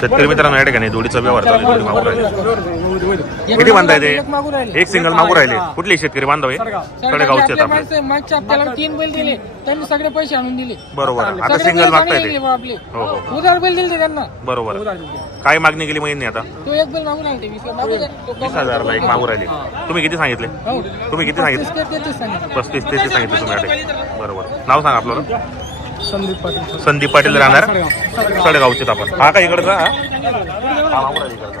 शेतकरी मित्रांनो या ठिकाणी जोडीचा व्यवहार चालू आहे, जोडी मागू राहिले. किती बांधाय ते? एक सिंगल मागू राहिले. कुठले शेतकरी बांधव आहे? सडेगावचे आहेत आपले. मागच्या हप्त्याला 3 बैल दिले, त्यांनी सगळे पैसे आणून दिले. बरोबर. आता सिंगल मागताय ते. आपले हो हो उधार बैल दिले त्यांना. बरोबर. काय मागणी केली महिने आता? तो एक बैल मागून आणते 20,000ला एक मागू राहिले. तुम्ही किती सांगितले? तुम्ही किती सांगितले? 35-33 सांगितले तुम्ही या ठिकाणी. बरोबर. नाव सांगा आपल्याला. संदीप पाटील राहणार सडगावचे आपण. हा का इकडचा? हा मागू राहिले इकडचा.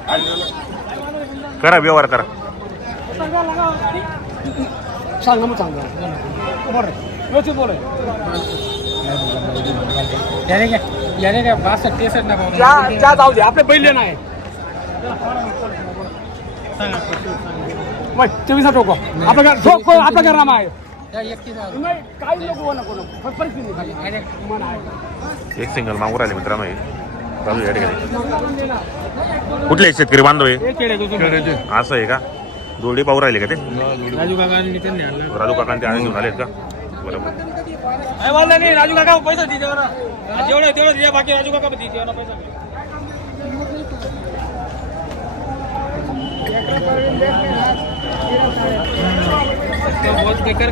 करा व्यवहार करा. याने काय 62-63 ना जाऊ दे आपले बैल नाही तुम्ही टोको आपलं घर नाम आहे. एक सिंगल मागू राहिले मित्रांनो हे. चालू या ठिकाणी. कुठले शेतकरी बांधव आहे? असं आहे का? जोडी पाहू राहिले का ते? राजू काका राजू काकांचे आणि घेऊन आलेत का? बरोबर. नाही राजू काका पैसा दे जेवढं तेवढं दिया बाकी राजू काका तेवढा पैसा. बहुत बेकार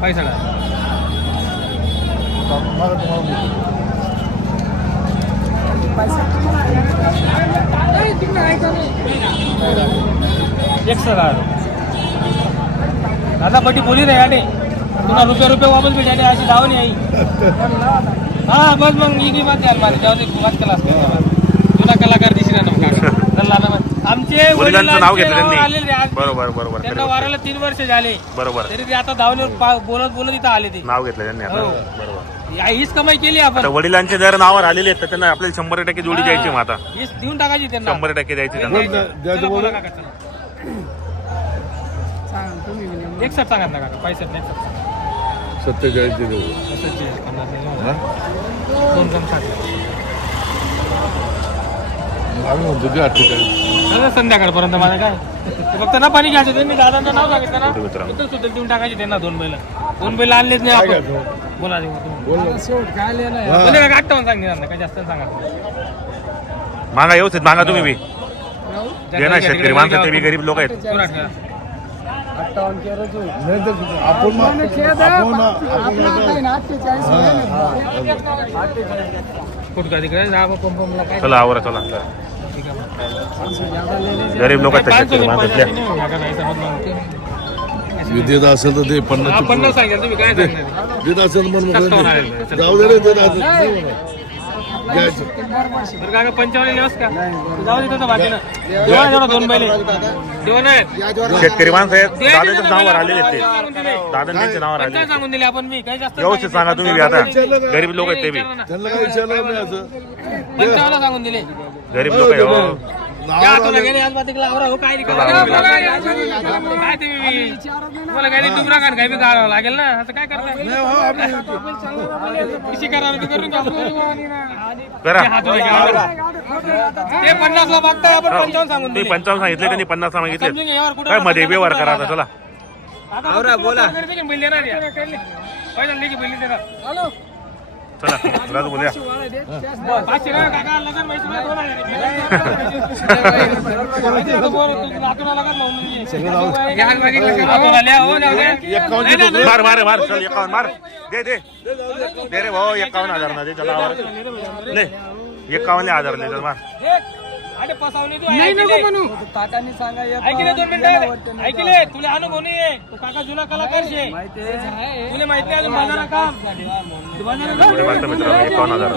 पैसा दादा बटी बोली रे याने तुला रुपये वापस भेटायचे अशी धावणी आई. हा बस मग ही बात आहे माझी जाऊ दे बात केला जुना कलाकार दिसला ना आमचे वडिलांचं नाव घेतलं त्यांनी. आलेले आज बरोबर बरोबर. त्यांना वाराला 3 वर्ष झाले. बरोबर. तरी ते आता धावणीवर बोलत इथं आले ते. नाव घेतलं त्यांनी आता. हो. बरोबर. हीच कमाई केली आपण. आता वडिलांचे जर नावावर आलेले आहेत तर त्यांना आपल्याला 100% जोडी द्यायची मग आता. हीच देऊन टाकायची त्यांना. 100% द्यायची त्यांना. एक सर सांगत ना काका पैसे नाही 47 दिले. दोन कम आम्ही म्हणतो की 48. संध्याकाळपर्यंत माझं काय फक्त ना पाणी घ्यायचं ते. मी दादांचं नाव सांगितलं ना मित्रांनो. इथं सुद्धा देऊन टाकायचे त्यांना 2 बैल आणलेच नाही आपण. बोला काय 58 सांगितलं काय जास्त सांगा. मागा व्यवस्थित मागा तुम्ही बी. जे ना शेतकरी माणसं ते बी गरीब लोक आहेत. नाही तर आपण कुठं तिकडे पंपला काय चला आवरा चला. गरीब लोक आहेत शेतकरी माणसातल्या. देत असेल तर ते 50 सांगितलं तुम्ही काय सांगणार. देत असेल म्हणून जाऊ दे रे देत असेल घ्यायचं. तर काका 55 दिवस का जाऊ दे त्याचा बाकी ना जेवढा 2 बैल शेतकरी माणसं आहेत. दादांच्या नावावर आलेले आहेत ते. दादांच्या नावावर आले. काय सांगून दिले आपण मी काय जास्त व्यवस्थित सांगा तुम्ही बी आता. गरीब लोक आहेत ते बी. त्यांना काय विचारलं नाही असं. 55 सांगून दिले. गरीब लोक आहे हो. गेले आज बातिकला आवरा हो काय काय तुम्ही मला काय डुबरा काढ काय बी काढावं लागेल ना. असं काय करताय कशी करावं करून करा. ते 50 ला मागताय आपण 55 सांगून ते दिले. 55 सांगितले त्यांनी 50 सांगितले. समजून घ्या यावर कुठं काय मध्ये व्यवहार करा आता चला. बोला बैल देणार पैसा की बैल देणार. चला राजू बोलूया. 500 ना काका लगन माहिती नाही 2000 मार मार मार चल 51 मार. दे दे दे रे भाऊ 51,000 ना दे. चला ले 51,000 ले चल मार. नाही नको म्हणू काकांनी सांगा ऐकले 2 मिनिटं ऐकले तुला अनुभव नाही आहे. तो काका जुना कलाकार शे तुला माहिती आहे बाजारा काम पुढे मागता मित्रांनो 51,000.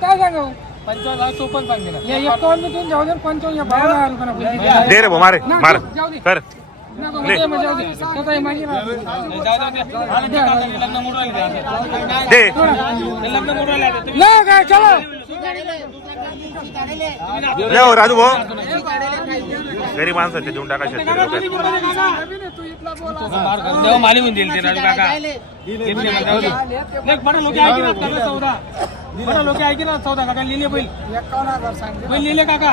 काय सांगा 55 चोपन सांगितलं 51 तुम्ही जाऊ दे 55 दे रे भाऊ मारे मार कर. ले दे. ले हो राजू भाऊ. गरीब माणसाचे देऊन टाका शेतकरी देव माली म्हणून दिल ते राजू काका बडा लोक ऐकी ना सौदा बडा लोक ऐकी ना सौदा काका लिहिले बैल लिहिले काका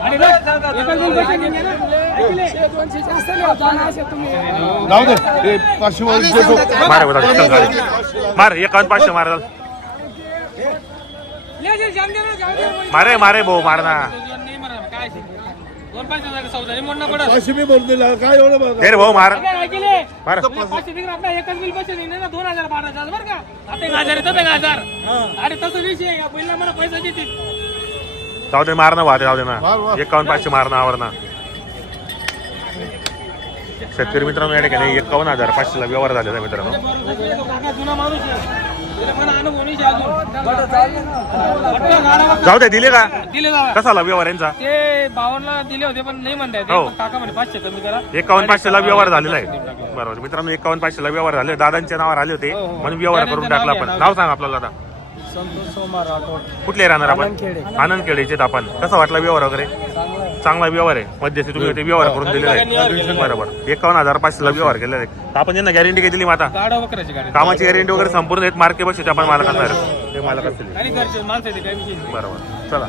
आणि बघ, एकाच बिल पैसे घेऊन ये ना. ऐकले? 200 जास्त नाही होत ना, असे तुम्ही जाऊ दे हे 500 वर देतो. मारे बघा चल गाडी मार 51,500 मार चल. ले जे जाम दे ना, जाऊ दे. मारे मारे भाऊ मार ना नाही म्हणा, काय ते? 2 पैसे सौदा नाही म्हणणं पडत. 500 मी भरून दिला काय एवढं बघा. दे रे भाऊ मार काय ऐकले? मार 500 दिले आपल्या एकाच बिल पैसे नाही ना 2,000 12,000 बरं का? आता 1,000 येतं 1,000. अरे तसं विषय आहे. या बैलला मला पैसा देतील. जाऊ दे मार ना वादे जाऊ दे ना मार, मार. 51,500 मार ना आवर ना. शेतकरी मित्रांनो या ठिकाणी 51,500 ला व्यवहार झालेला आहे मित्रांनो. काका जुना माणूस आहे. त्याला पण अनुभव नाही अजून. वाटतं गाडा जाऊ दे दिले का दिले जावा. कसा आला व्यवहार यांचा ते 52 दिले होते पण नाही म्हणताय हो. काका म्हणे 500 कमी करा. 51,500 ला व्यवहार झालेला आहे बरोबर मित्रांनो. 51,500 ला व्यवहार झाले दादांच्या नावावर आले होते म्हणून व्यवहार करून टाकला आपण. नाव सांग आपल्याला दादा संतोष सोमार राठोड कुठले राहणार आपण आनंदखेडे. आनंदखेडेचे आपण कसा वाटला व्यवहार वगैरे चांगला व्यवहार आहे मध्यस्थी तुम्ही ते व्यवहार करून दिलेला आहे बरोबर. 51,500 ला व्यवहार केलेला आहे. आपण यांना गॅरंटी काय दिली मग आता गाडा वकराची गाडी कामाची गॅरंटी वगैरे संपूर्ण मार्के बसते आपण मालक असणार ते मालक असतील आणि घरचे माणसं आहे ते काही विषय नाही. बरोबर चला.